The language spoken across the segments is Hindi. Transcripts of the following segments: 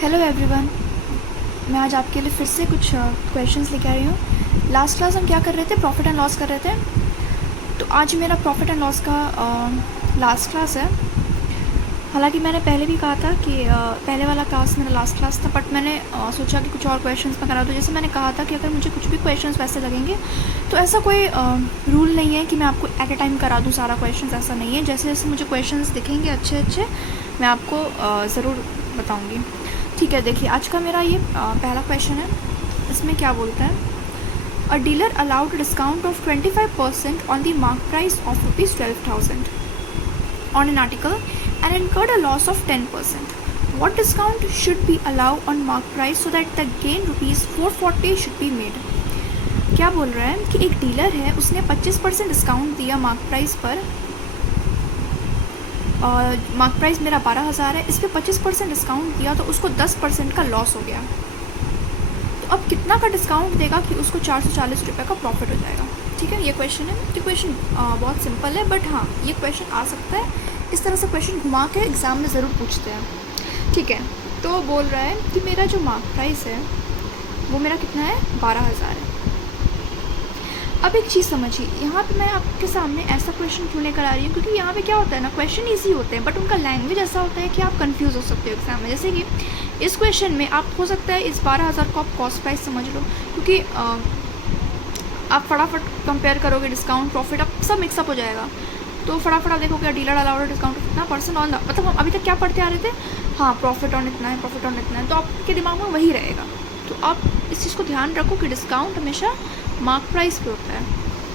हेलो एवरीवन, मैं आज आपके लिए फिर से कुछ क्वेश्चंस लेके आ रही हूँ। लास्ट क्लास हम क्या कर रहे थे, प्रॉफिट एंड लॉस कर रहे थे। तो आज मेरा प्रॉफिट एंड लॉस का लास्ट क्लास है। हालांकि मैंने पहले भी कहा था कि पहले वाला क्लास मेरा लास्ट क्लास था, बट मैंने सोचा कि कुछ और क्वेश्चंस मैं करा दूँ। जैसे मैंने कहा था कि अगर मुझे कुछ भी क्वेश्चंस वैसे लगेंगे तो ऐसा कोई रूल नहीं है कि मैं आपको एट ए टाइम करा दूँ सारा क्वेश्चंस, ऐसा नहीं है। जैसे जैसे मुझे क्वेश्चंस दिखेंगे अच्छे अच्छे मैं आपको ज़रूर बताऊँगी। ठीक है, देखिए आज का मेरा ये पहला क्वेश्चन है। इसमें क्या बोलता है, अ dealer allowed discount of 25% on the mark price of ₹12,000 on an article and incurred a loss of 10%. What discount should be allowed on mark price so that the gain ₹440 should be made? क्या बोल रहा है कि एक डीलर है, उसने 25% डिस्काउंट दिया मार्क प्राइस पर। मार्क प्राइस मेरा 12,000 है, इस पर 25% डिस्काउंट दिया तो उसको 10% का लॉस हो गया। तो अब कितना का डिस्काउंट देगा कि उसको 440 रुपये का प्रॉफिट हो जाएगा। ठीक है, ये क्वेश्चन है। ये क्वेश्चन बहुत सिंपल है, बट हाँ ये क्वेश्चन आ सकता है। इस तरह से क्वेश्चन घुमा के एग्ज़ाम में ज़रूर पूछते हैं। ठीक है, तो बोल रहा है कि मेरा जो मार्क प्राइस है वो मेरा कितना है, 12,000 है। अब एक चीज़ समझिए, यहाँ पे मैं आपके सामने ऐसा क्वेश्चन क्यों लेकर आ रही हूँ, क्योंकि यहाँ पे क्या होता है ना, क्वेश्चन इजी होते हैं बट उनका लैंग्वेज ऐसा होता है कि आप कंफ्यूज हो सकते हो एग्जाम में। जैसे कि इस क्वेश्चन में आप हो सकता है इस 12,000 को आप कॉस्ट प्राइस समझ लो, क्योंकि आप फटाफट कंपेयर करोगे डिस्काउंट प्रॉफिट, आप सब मिक्सअप हो जाएगा। तो फटाफट आप देखोगे डीलर अलाउड डिस्काउंट कितना परसेंट ऑन, मतलब हम अभी तक क्या पढ़ते आ रहे थे, हाँ प्रॉफिट ऑन इतना है, प्रॉफिट ऑन इतना है, तो आपके दिमाग में वही रहेगा। तो आप इस चीज़ को ध्यान रखो कि डिस्काउंट हमेशा मार्क प्राइस पे होता है,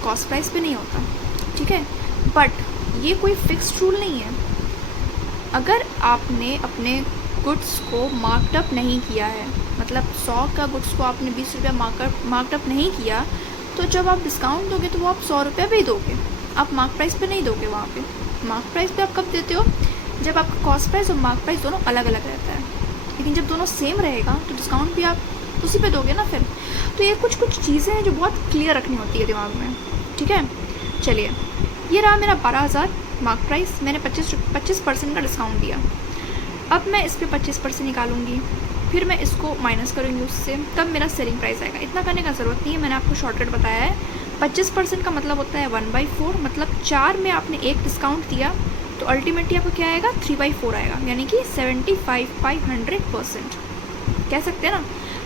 कॉस्ट प्राइस पे नहीं होता। ठीक है, बट ये कोई फिक्स्ड रूल नहीं है। अगर आपने अपने गुड्स को मार्कअप नहीं किया है, मतलब 100 का गुड्स को आपने 20 रुपया मार्कअप नहीं किया, तो जब आप डिस्काउंट दोगे तो वो आप 100 रुपये पे ही दोगे, आप मार्क प्राइस पे नहीं दोगे। वहाँ पे मार्क प्राइस पे आप कब देते हो, जब आपका कॉस्ट प्राइस और मार्क प्राइस दोनों अलग अलग रहता है। लेकिन जब दोनों सेम रहेगा तो डिस्काउंट भी आप उसी पे दोगे ना फिर। तो ये कुछ चीज़ें हैं जो बहुत क्लियर रखनी होती है दिमाग में। ठीक है, चलिए ये रहा मेरा 12,000 मार्क प्राइस, मैंने 25% का डिस्काउंट दिया। अब मैं इस पर 25% निकालूंगी, फिर मैं इसको माइनस करूँगी उससे, तब मेरा सेलिंग प्राइस आएगा। इतना करने का ज़रूरत नहीं है, मैंने आपको शॉर्टकट बताया है। 25% का मतलब होता है 1/4, मतलब 4 में आपने एक डिस्काउंट दिया तो अल्टीमेटली आपको क्या आएगा, 3/4 आएगा, यानी कि 75/100%। कह सकते हैं ना,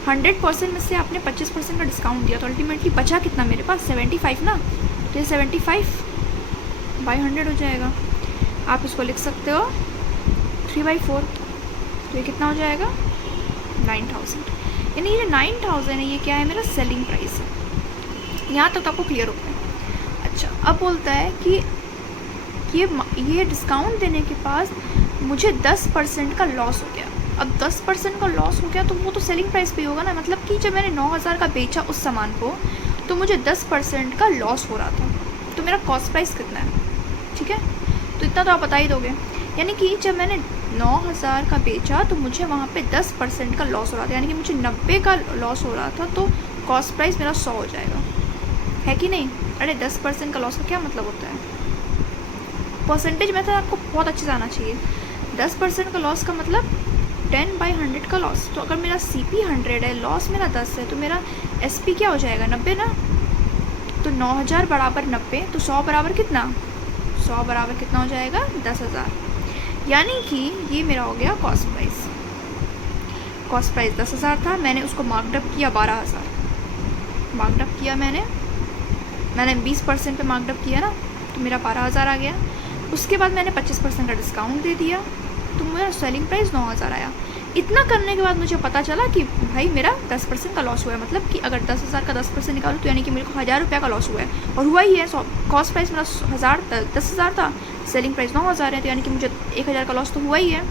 100% में से आपने 25% का डिस्काउंट दिया तो अल्टीमेटली बचा कितना मेरे पास, 75 ना। तो ये 75/100 हो जाएगा। आप इसको लिख सकते हो 3/4, तो ये कितना हो जाएगा, 9,000। यानी ये 9,000 है, ये क्या है, मेरा सेलिंग प्राइस है। यहाँ तक तो आपको क्लियर होता है। अच्छा, अब बोलता है कि ये डिस्काउंट देने के पास मुझे 10% का लॉस हो गया। अब 10% का लॉस हो गया तो वो तो सेलिंग प्राइस पे ही होगा ना, मतलब कि जब मैंने 9,000 का बेचा उस सामान को तो मुझे 10% का लॉस हो रहा था, तो मेरा कॉस्ट प्राइस कितना है। ठीक है, तो इतना तो आप बता ही दोगे। यानी कि जब मैंने 9,000 का बेचा तो मुझे वहाँ पे 10% का लॉस हो रहा था, यानी कि मुझे 90 का लॉस हो रहा था, तो कॉस्ट प्राइस मेरा 100 हो जाएगा, है कि नहीं। अरे 10% का लॉस का क्या मतलब होता है, परसेंटेज मेथड आपको बहुत अच्छे से आना चाहिए। 10% का लॉस का मतलब 10/100 का लॉस। तो अगर मेरा CP 100 है, लॉस मेरा 10 है, तो मेरा SP क्या हो जाएगा, 90 ना। तो 9,000 बराबर 90, तो 100 बराबर कितना, 100 बराबर कितना हो जाएगा, 10,000। यानी कि ये मेरा हो गया कॉस्ट प्राइस। कॉस्ट प्राइस 10,000 था, मैंने उसको मार्कडअप किया 12,000, मार्कडअप किया मैंने 20% पे मार्कडअप किया ना, तो मेरा 12,000 आ गया। उसके बाद मैंने 25% का डिस्काउंट दे दिया तो मेरा सेलिंग प्राइस 9,000 आया। इतना करने के बाद मुझे पता चला कि भाई मेरा 10% का लॉस हुआ है, मतलब कि अगर 10,000 का 10% निकालूँ तो यानी कि मेरे को 1,000 रुपये का लॉस हुआ है, और हुआ ही है। कॉस्ट प्राइस मेरा 10,000 था, सेलिंग प्राइस 9,000 है, तो यानी कि मुझे 1,000 का लॉस तो हुआ ही है।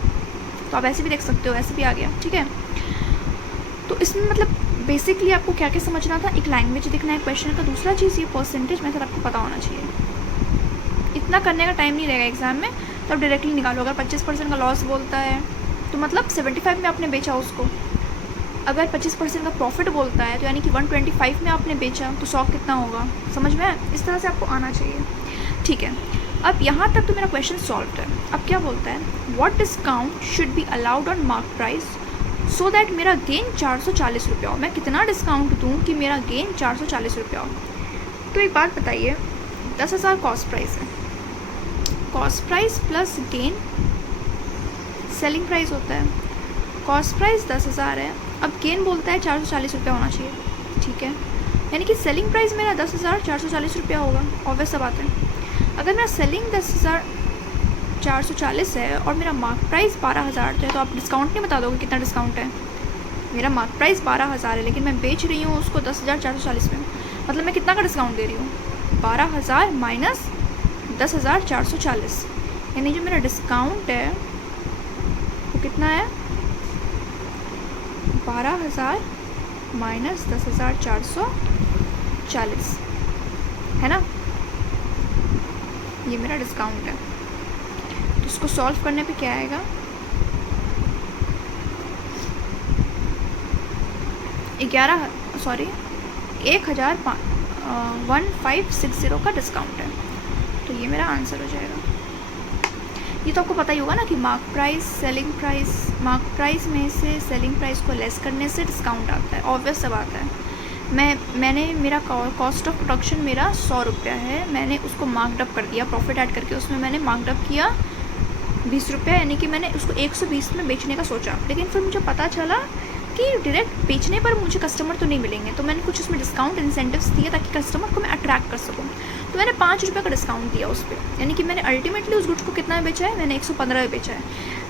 तो आप ऐसे भी देख सकते हो, ऐसे भी आ गया। ठीक है, तो इसमें मतलब बेसिकली आपको क्या क्या समझना था, एक लैंग्वेज दिखना है क्वेश्चन का, दूसरा चीज़ ये परसेंटेज मेथड आपको पता होना चाहिए। इतना करने का टाइम नहीं रहेगा एग्जाम में, तो आप डायरेक्टली निकालो। अगर 25% का लॉस बोलता है तो मतलब 75 में आपने बेचा उसको, अगर 25% का प्रॉफिट बोलता है तो यानी कि 125 में आपने बेचा, तो 100 कितना होगा, समझ में। इस तरह से आपको आना चाहिए। ठीक है, अब यहाँ तक तो मेरा क्वेश्चन सॉल्व है। अब क्या बोलता है, what discount should be allowed on mark price so that मेरा गेन 440 रुपया हो। मैं कितना डिस्काउंट दूँ कि मेरा गेन 440 रुपया हो? तो एक बात बताइए, 10,000 कॉस्ट प्राइस है, cost price plus gain selling price होता है। कॉस्ट प्राइस 10,000 है, अब गेन बोलता है 440 रुपया होना चाहिए, ठीक है, यानी कि सेलिंग प्राइस मेरा 10,440 रुपया होगा। ऑब्वियस सा बात है। अगर मेरा सेलिंग 10,440 है और मेरा मार्क प्राइस 12,000 है, तो आप डिस्काउंट नहीं बता दोगे कितना डिस्काउंट है? मेरा मार्क प्राइस 12,000 है, लेकिन मैं बेच रही हूँ उसको 10,440 में, मतलब मैं कितना का डिस्काउंट दे रही हूँ? 12,000 माइनस 10,440, यानी जो मेरा डिस्काउंट है वो कितना है? 12,000 माइनस 10,440, है ना? ये मेरा डिस्काउंट है। तो इसको सॉल्व करने पे क्या आएगा? 1560 का डिस्काउंट है, तो ये मेरा आंसर हो जाएगा। ये तो आपको पता ही होगा ना कि mark price selling price, mark price में से सेलिंग प्राइस को लेस करने से डिस्काउंट आता है। ऑब्वियस सा बात है। मैंने मेरा कॉस्ट ऑफ प्रोडक्शन मेरा 100 रुपया है, मैंने उसको मार्कडअप कर दिया, प्रॉफिट ऐड करके उसमें मैंने मार्कडअप किया 20 रुपया, यानी कि मैंने उसको 120 में बेचने का सोचा। लेकिन फिर मुझे पता चला कि डायरेक्ट बेचने पर मुझे कस्टमर तो नहीं मिलेंगे, तो मैंने कुछ उसमें डिस्काउंट इंसेंटिव्स दिए ताकि कस्टमर को मैं अट्रैक्ट कर सकूँ। तो मैंने 5 रुपये का डिस्काउंट दिया उस पर, यानी कि मैंने अल्टीमेटली उस गुड्स को कितना में बेचा है? मैंने 115 में बेचा है।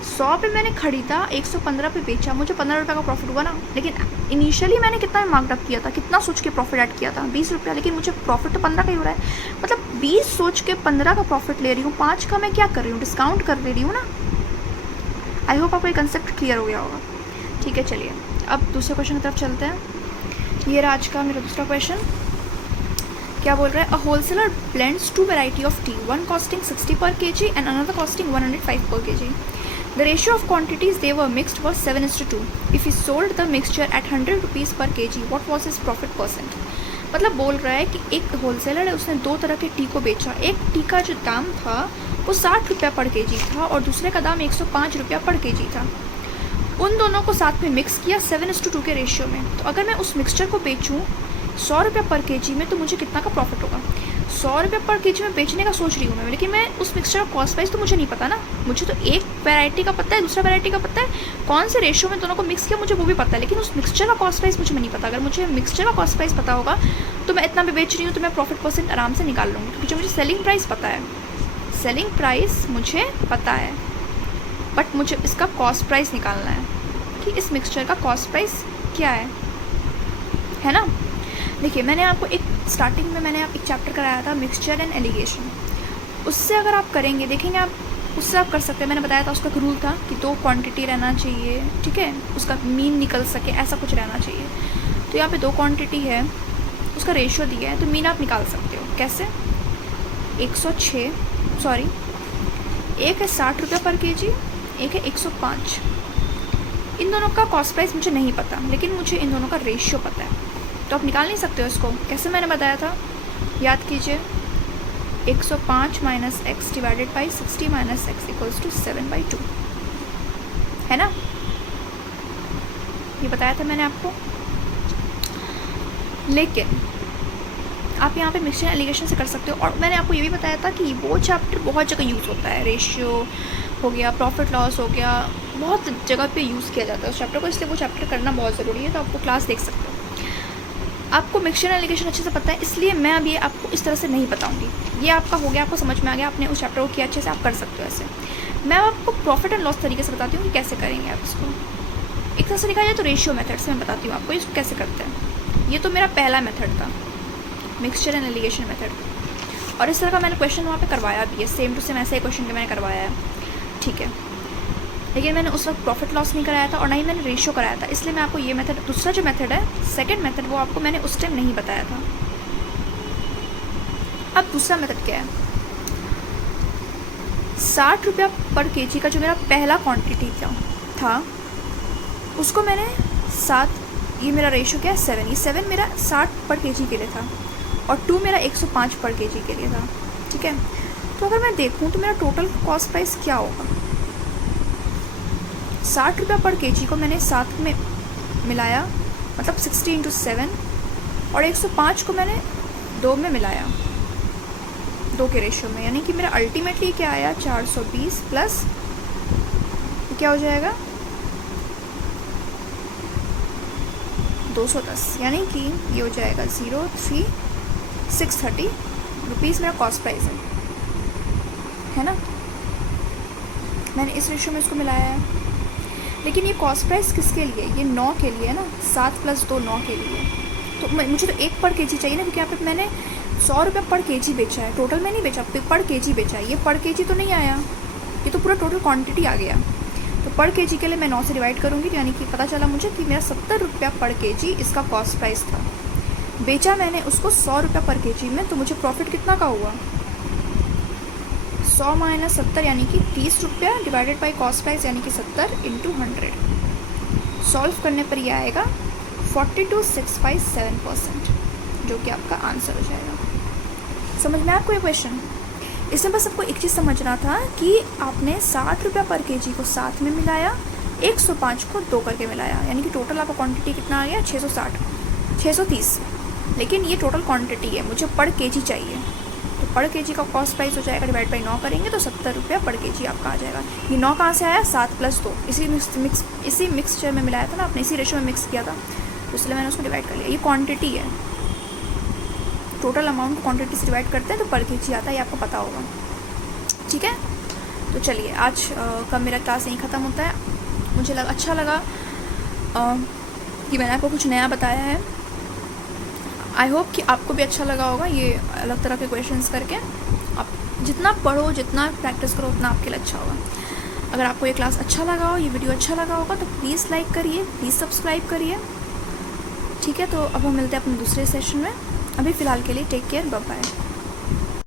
100 पे मैंने खरीदा, 115 पे बेचा, मुझे 15 रुपये का प्रॉफिट हुआ ना। लेकिन इनिशियली मैंने कितना में मार्कडअप किया था, कितना सोच के प्रॉफिट ऐड किया था? 20 रुपया, लेकिन मुझे प्रॉफिट तो 15 का ही हो रहा है। मतलब 20 सोच के 15 का प्रॉफिट ले रही हूँ, 5 का मैं क्या कर रही हूँ? डिस्काउंट कर दे रही हूँ ना। आई होप आपको ये कंसेप्ट क्लियर हो गया होगा। ठीक है, चलिए अब दूसरे क्वेश्चन की तरफ चलते हैं। ये रहा आज का मेरा दूसरा क्वेश्चन। क्या बोल रहा है? अ wholesaler blends 2 variety of T, one costing 60 पर kg एंड अनदर कॉस्टिंग 105 पर kg. The ratio of quantities they were mixed was 7:2. If he sold the mixture at 100 rupees per kg, what was his profit %? मतलब बोल रहा है कि एक होलसेलर है, उसने 2 तरह के टी को बेचा। एक टी का जो दाम था वो 60 रुपया पर kg था और दूसरे का दाम 105 रुपया पर kg था। उन दोनों को साथ में मिक्स किया 7:2 के रेशियो में। तो अगर मैं उस मिक्सचर को बेचूँ 100 रुपया पर kg में, तो मुझे कितना का प्रॉफिट होगा? 100 रुपये पर kg में बेचने का सोच रही हूँ मैं, लेकिन मैं उस मिक्सचर का कॉस्ट प्राइस तो मुझे नहीं पता ना। मुझे तो एक वैरायटी का पता है, दूसरा वैरायटी का पता है, कौन से रेशियो में दोनों को मिक्स किया मुझे वो भी पता है, लेकिन उस मिक्सचर का कॉस्ट प्राइस मुझे नहीं पता। अगर मुझे मिक्सचर का कॉस्ट प्राइस पता होगा तो मैं इतना भी बेच रही हूँ तो मैं प्रॉफिट % आराम से निकाल लूँगी, क्योंकि मुझे सेलिंग प्राइस पता है। सेलिंग प्राइस मुझे पता है, बट मुझे इसका कॉस्ट प्राइस निकालना है कि इस मिक्सचर का कॉस्ट प्राइस क्या है ना। देखिए, मैंने आपको एक स्टार्टिंग में मैंने एक चैप्टर कराया था मिक्सचर एंड एलिगेशन। उससे अगर आप करेंगे, देखेंगे आप, उससे आप कर सकते हैं। मैंने बताया था उसका एक रूल था कि 2 क्वांटिटी रहना चाहिए, ठीक है, उसका मीन निकल सके, ऐसा कुछ रहना चाहिए। तो यहाँ पे 2 क्वांटिटी है, उसका रेशियो दिया है, तो मीन आप निकाल सकते हो। कैसे? 106, सॉरी, एक है 60 रुपये पर kg, एक है 105। इन दोनों का कॉस्ट प्राइस मुझे नहीं पता, लेकिन मुझे इन दोनों का रेशियो पता है, तो आप निकाल नहीं सकते हो इसको। कैसे मैंने बताया था, याद कीजिए, 105 minus x divided by 60 minus x equals to 7/2, है ना। ये बताया था मैंने आपको। लेकिन आप यहाँ पे मिक्सचर एलिगेशन से कर सकते हो। और मैंने आपको ये भी बताया था कि वो चैप्टर बहुत जगह यूज़ होता है। रेशियो हो गया, प्रॉफिट लॉस हो गया, बहुत जगह पे यूज़ किया जाता है उस चैप्टर को, इसलिए वो चैप्टर करना बहुत ज़रूरी है। तो आपको क्लास देख सकते हो। आपको मिक्सचर एलिगेशन अच्छे से पता है, इसलिए मैं अब ये आपको इस तरह से नहीं बताऊंगी। ये आपका हो गया, आपको समझ में आ गया, आपने उस चैप्टर को किया अच्छे से, आप कर सकते हो ऐसे। मैं आपको प्रॉफिट एंड लॉस तरीके से बताती हूँ कि कैसे करेंगे आप इसको। एक तरह से लिखा जाए तो रेशियो मेथड से मैं बताती हूँ आपको इसको कैसे करते हैं। ये तो मेरा पहला मेथड था, मिक्सचर एंड एलिगेशन मेथड, और इस तरह का मैंने क्वेश्चन वहाँ पे करवाया भी है, सेम टू सेम ऐसे ही क्वेश्चन के मैंने करवाया है, ठीक है। लेकिन मैंने उस वक्त प्रॉफिट लॉस नहीं कराया था और ना ही मैंने रेशियो कराया था, इसलिए मैं आपको ये मेथड, दूसरा जो मेथड है, सेकंड मेथड, वो आपको मैंने उस टाइम नहीं बताया था। अब दूसरा मेथड क्या है? 60 रुपया पर kg का जो मेरा पहला क्वांटिटी था उसको मैंने 7, ये मेरा रेशियो क्या है 7, ये 7 मेरा 60 पर kg के लिए था और 2 मेरा 105 पर kg के लिए था, ठीक है। तो अगर मैं देखूँ तो मेरा टोटल कॉस्ट प्राइस क्या होगा? ₹60 पर केजी को मैंने 7 में मिलाया, मतलब 60 × 7, और 105 को मैंने 2 में मिलाया, 2 के रेशियो में, यानी कि मेरा अल्टीमेटली क्या आया 420 प्लस क्या हो जाएगा 210, यानी कि ये हो जाएगा 03630 रुपीज़ मेरा कॉस्ट प्राइस है ना। मैंने इस रेशियो में इसको मिलाया है, लेकिन ये कॉस्ट प्राइस किसके लिए, ये 9 के लिए है ना, 7 + 2 9 के लिए। तो मुझे तो 1 पर केजी चाहिए ना, क्योंकि यहाँ पे मैंने ₹100 पर केजी बेचा है, टोटल में नहीं बेचा, पर केजी बेचा है। ये पर केजी तो नहीं आया, ये तो पूरा टोटल क्वांटिटी आ गया। तो पर केजी के लिए मैं 9 से डिवाइड करूँगी, तो यानी कि पता चला मुझे कि मेरा ₹70 पर केजी इसका कॉस्ट प्राइस था। बेचा मैंने उसको ₹100 पर केजी में, तो मुझे प्रॉफिट कितना का हुआ 100 - 70, यानी कि ₹30 डिवाइडेड बाई कॉस्ट प्राइस, यानी कि 70 × 100। सॉल्व करने पर यह आएगा 42,657%, जो कि आपका आंसर हो जाएगा। समझ में आपको ये क्वेश्चन? इसमें बस आपको एक चीज़ समझना था कि आपने ₹60 पर केजी को 7 में मिलाया, 105 को 2 करके मिलाया, यानी कि टोटल आपका क्वांटिटी कितना आ गया 630। लेकिन ये टोटल क्वांटिटी है, मुझे पर केजी चाहिए, तो पर केजी का कॉस्ट प्राइस हो जाएगा डिवाइड बाई 9 करेंगे तो ₹70 पर केजी आपका आ जाएगा। ये 9 कहाँ से आया 7 + 2, इसी मिक्सचर में मिलाया था ना आपने, इसी रेशियो में मिक्स किया था, तो इसलिए मैंने उसको डिवाइड कर लिया। ये क्वांटिटी है, टोटल अमाउंट को क्वांटिटी से डिवाइड करते हैं तो पर केजी आता है, ये आपको पता होगा। ठीक है, तो चलिए आज का मेरा क्लास यहीं ख़त्म होता है। मुझे अच्छा लगा कि मैंने आपको कुछ नया बताया है। आई होप कि आपको भी अच्छा लगा होगा ये अलग तरह के क्वेश्चंस करके। आप जितना पढ़ो, जितना प्रैक्टिस करो, उतना आपके लिए अच्छा होगा। अगर आपको ये क्लास अच्छा लगा हो, ये वीडियो अच्छा लगा होगा, तो प्लीज़ लाइक करिए, प्लीज़ सब्सक्राइब करिए। ठीक है, तो अब हम मिलते हैं अपने दूसरे सेशन में। अभी फ़िलहाल के लिए टेक केयर, बाय बाय।